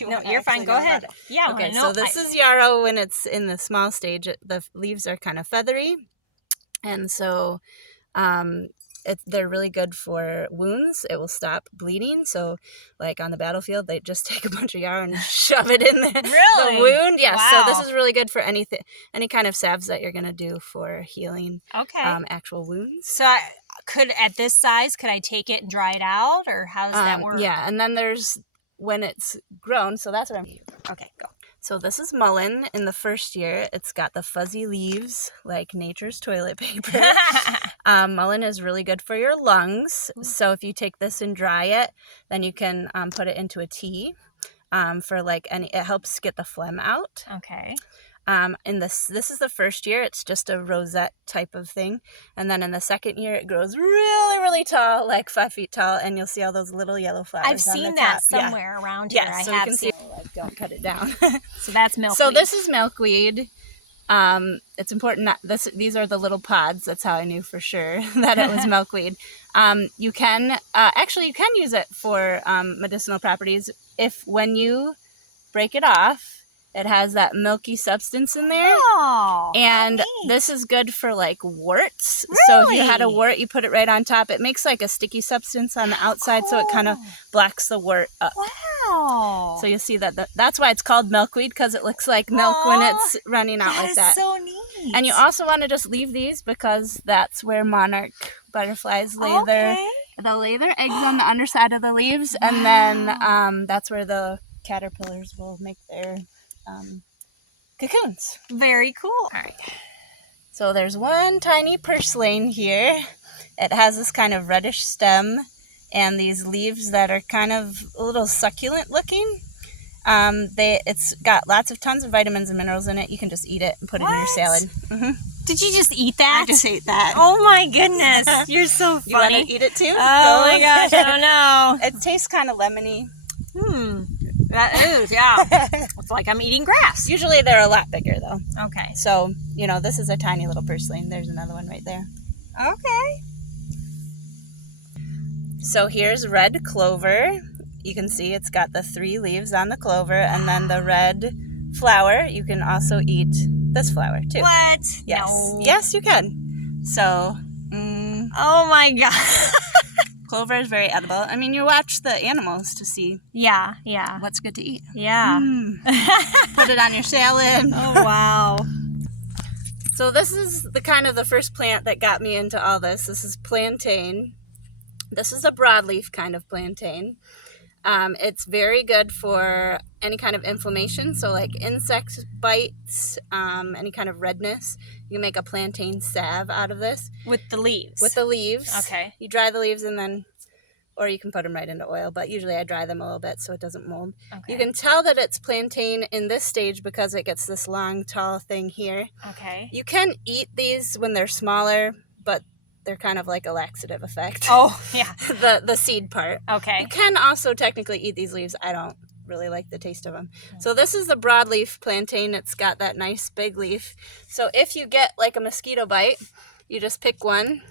No, you're fine. Go ahead. Yeah. Okay, so this is yarrow when it's in the small stage. The leaves are kind of feathery, and so they're really good for wounds. It will stop bleeding. So, like on the battlefield, they just take a bunch of yarrow and shove it in the wound. Yeah. Wow. So this is really good for any kind of salves that you're gonna do for healing. Okay. Actual wounds. So at this size, could I take it and dry it out, or how does that work? Yeah, and then there's when it's grown. So that's what I'm. Okay, go. So this is mullein. In the first year, it's got the fuzzy leaves like nature's toilet paper. Mullein is really good for your lungs. So if you take this and dry it, then you can put it into a tea for it helps get the phlegm out. Okay. This is the first year. It's just a rosette type of thing. And then in the second year, it grows really, really tall, like 5 feet tall. And you'll see all those little yellow flowers. I've seen that somewhere around here. Yeah, so I you have can seen see, don't cut it down. So that's milkweed. So this is milkweed. It's important these are the little pods. That's how I knew for sure that it was milkweed. You can use it for medicinal properties when you break it off. It has that milky substance in there. Oh, and neat. This is good for like warts. Really? So if you had a wart, you put it right on top. It makes like a sticky substance on the outside, so it kind of blocks the wart up. Wow. So you see that's why it's called milkweed, because it looks like milk when it's running out like that. That is so neat. And you also want to just leave these because that's where monarch butterflies lay they'll lay their eggs on the underside of the leaves, and then that's where the caterpillars will make their cocoons. Very cool. All right. So there's one tiny purslane here. It has this kind of reddish stem and these leaves that are kind of a little succulent looking. It's got tons of vitamins and minerals in it. You can just eat it and put it in your salad. Mm-hmm. Did you just eat that? I just ate that. Oh my goodness. You're so funny. You want to eat it too? Oh my gosh, I don't know. It tastes kind of lemony. That is, yeah. It's like I'm eating grass. Usually they're a lot bigger though. Okay. So, this is a tiny little purslane. There's another one right there. Okay. So here's red clover. You can see it's got the 3 leaves on the clover, and then the red flower. You can also eat this flower too. What? Yes. No. Yes, you can. So, oh my God. Clover is very edible. I mean, you watch the animals to see Yeah. what's good to eat. Yeah. Put it on your salad. Oh, wow. So this is the first plant that got me into all this. This is plantain. This is a broadleaf kind of plantain. It's very good for any kind of inflammation. So like insect bites, any kind of redness. You can make a plantain salve out of this. With the leaves? With the leaves. Okay. You dry the leaves or you can put them right into oil, but usually I dry them a little bit so it doesn't mold. Okay. You can tell that it's plantain in this stage because it gets this long, tall thing here. Okay. You can eat these when they're smaller, but they're kind of like a laxative effect. Oh, yeah. the seed part. Okay. You can also technically eat these leaves. I don't really like the taste of them. So this is the broadleaf plantain. It's got that nice big leaf. So if you get like a mosquito bite, you just pick one.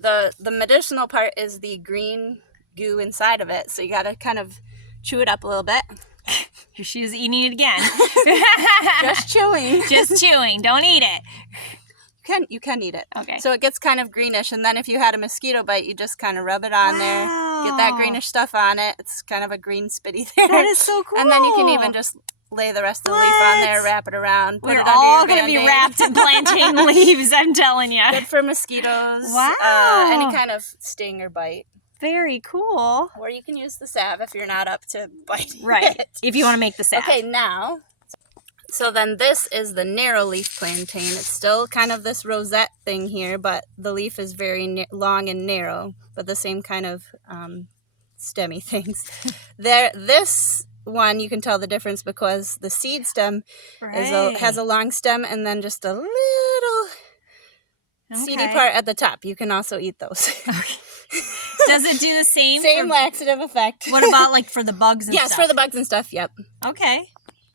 The medicinal part is the green goo inside of it. So you got to kind of chew it up a little bit. Here she is eating it again. Just chewing. Just chewing. Don't eat it. You can eat it. Okay. So it gets kind of greenish, and then if you had a mosquito bite, you just kind of rub it on there, get that greenish stuff on it. It's kind of a green spitty there. That is so cool. And then you can even just lay the rest of the leaf on there, wrap it around, put We're it under all your going to be Band-Aid. wrapped in plantain leaves, I'm telling you. Good for mosquitoes. Wow. Any kind of sting or bite. Very cool. Or you can use the salve if you're not up to biting Right. it. If you want to make the salve. Okay, now... So then this is the narrow leaf plantain. It's still kind of this rosette thing here, but the leaf is very long and narrow, but the same kind of stemmy things. This one, you can tell the difference because the seed stem has a long stem and then just a little seedy part at the top. You can also eat those. Okay. Does it do the same? Same laxative effect. What about like for the bugs and stuff? Yes, for the bugs and stuff, yep. Okay.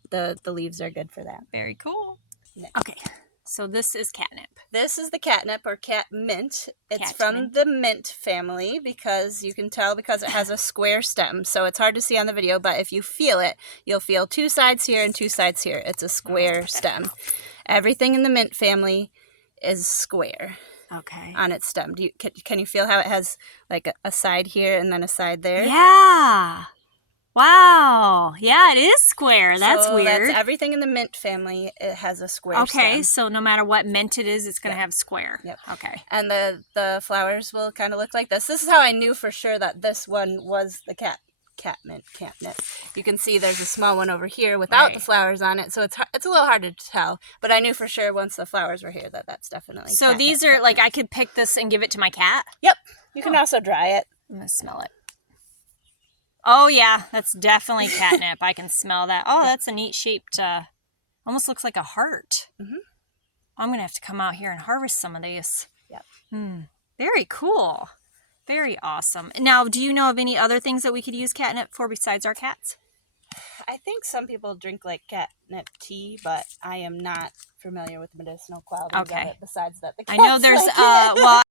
The leaves are good for that. Very cool. Okay, so this is catnip. This is the catnip or cat mint. It's Cat from mint. the mint family because you can tell because it has a square stem. So it's hard to see on the video, but if you feel it, you'll feel two sides here and two sides here. It's a square stem. Everything in the mint family is square. Okay. On its stem. Can you feel how it has like a side here and then a side there? Yeah. Wow. Yeah, it is square. That's So weird. That's everything in the mint family. It has a square stem. Okay, so no matter what mint it is, it's going to have square. Yep. Okay. And the flowers will kind of look like this. This is how I knew for sure that this one was the catnip. You can see there's a small one over here without the flowers on it, so it's a little harder to tell. But I knew for sure once the flowers were here that that's definitely. So catnip, these are like I could pick this and give it to my cat. Yep. You can also dry it. I'm gonna smell it. Oh yeah, that's definitely catnip. I can smell that. Oh, that's a neat shaped. Almost looks like a heart. Mm-hmm. I'm gonna have to come out here and harvest some of these. Yep. Very cool. Very awesome. Now, do you know of any other things that we could use catnip for besides our cats? I think some people drink like catnip tea, but I am not familiar with the medicinal qualities of it. Besides that, the cats I know there's like it. well.